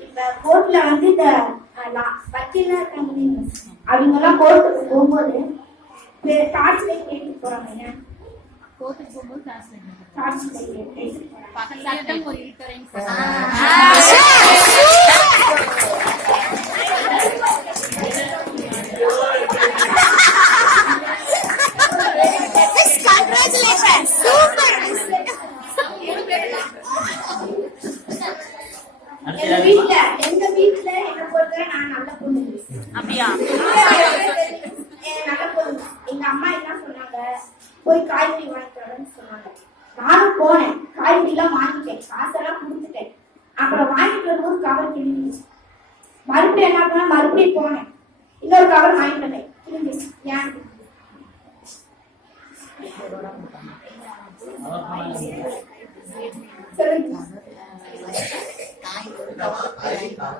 இப்ப கோர்ட்ல வந்து இந்த வக்கீலா இருக்காங்க அவங்க எல்லாம் கோர்ட்டுக்கு போகும்போது டார்ச் லைட் போறாங்க கோர்ட்டுக்கு போகும்போது கிளாஸ் எடுக்கணும் டார்ச் லைட் எடுத்துட்டு போறாங்க. பகல் ஒரு இருட்டரைன்னு வீட்ல எங்க வீட்ல என்ன பொறுத்தவரை நான் நல்ல பொண்ணு. அப்படியா? என் நல்ல பொண்ணு. எங்க அம்மா என்ன சொன்னாங்க? போய் காய்கறி வாங்கிட்டு வரேன்னு சொன்னாங்க. நானும் போனேன். காய்கறி எல்லாம் வாங்கிட்டேன். காசெல்லாம் கொடுத்துட்டேன். அப்புறம் வாங்கிட்டு வரும்போது கவர் கிழிஞ்சிச்சு. மறுபடியும் என்ன பண்ண மறுபடியும் போனேன். இன்னொரு கவர் வாங்கிட்டு வந்தேன். கிழிஞ்சிச்சு. ஏன்? சொல்லுங்க. Super,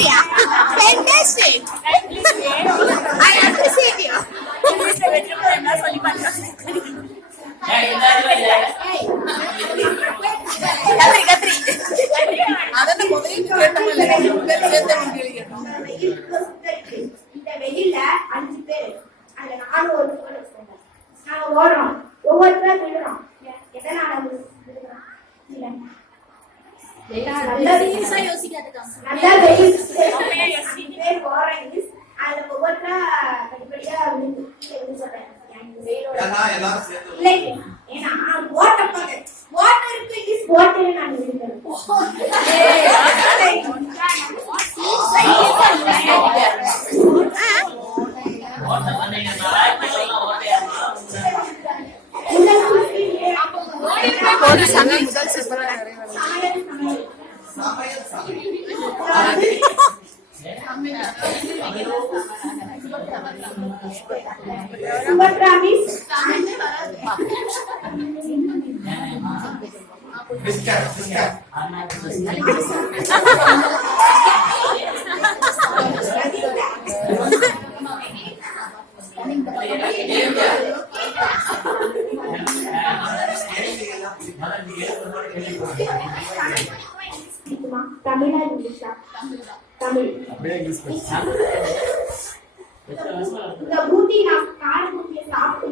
yeah. Fantastic. I appreciate you. ಗತ್ರಿ ಗತ್ರಿ ಅದನ್ನ ಮೊದಲಿಗೆ ಕೇಳ್ತಾ ಕೇಳ್ತಾ ಕೇಳಿದ್ರು ஓடுறோம் ஒவ்வொருத்தரா விழுறோம் எதனால வி- కోడి సంఘం Thank you. தமிழா இங்கிலீஷா தமிழ் அப்படியே இங்கிலீஷ் இந்த பூட்டி நான்